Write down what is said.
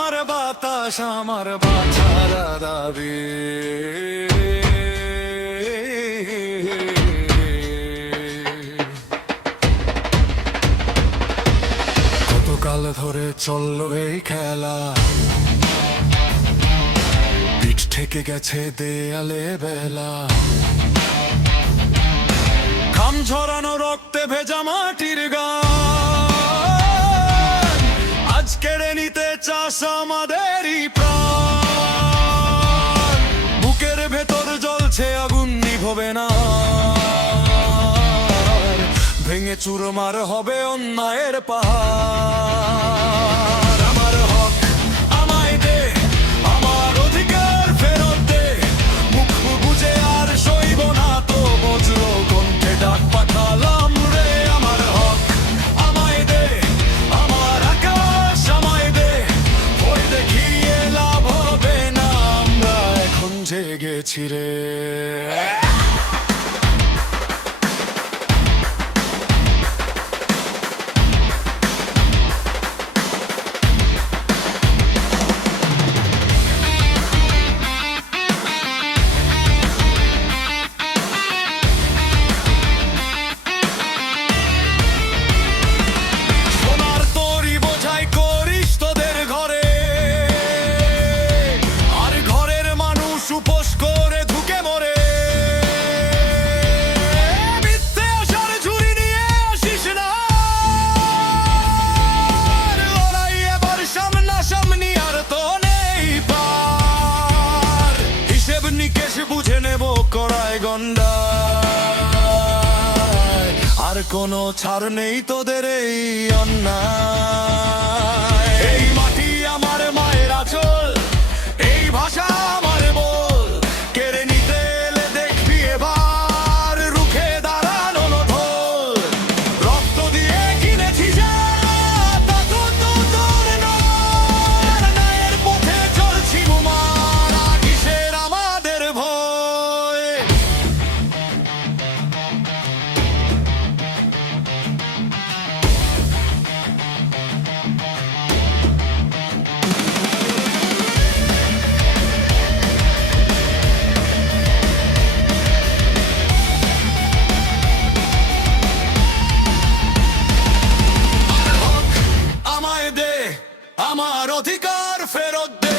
আমার বাতাস আমার বাঁচার দাবি। কতকাল ধরে চললো এই খেলা, পিঠ থেকে গেছে দেয়ালে বেলা, ঘাম ঝরানো রক্তে ভেজা মাটির গান, আজ কেড়ে নিতে চাস আমাদেরই প্রাণ। বুকের ভেতর জ্বলছে আগুন নিভবে না, ভেঙে চুরমার হবে অন্যায়ের পাহাড়। আমার হক আমায় দে, আমার অধিকার ফেরত দে, মুখ বুঝে আর সইব না তো বজ্র কণ্ঠে ডাক পাঠালাম রে। আমার হক আমায় দে, আমার আকাশ আমায় দে, ভয় দেখিয়ে লাভ হবে না, আমরা এখন জেগেছি রে। উপোস করে ধুকে মরে মিথ্যে আশার ঝুড়ি নিয়ে আসিস না, লড়াই এবার সামনাসামনি আর তো নেই পার। হিসেব নিকেশ বুঝে নেব কড়াই গন্ডায়, আর কোনো ছাড় নেই তোদের এই অন্যায়। এই মাটি আমার মায়ের আঁচল, এই ভাষা আমার বল, কেড়ে নিতে এলে দেখবি এবার রুখে দাঁড়ানো ঢোল। রক্ত দিয়ে কিনেছি যা তা তো তোর নয়, ন্যায়ের পথে চলছি মুমার, কিসের আমাদের ভয়। আমার অধিকার ফেরত দে।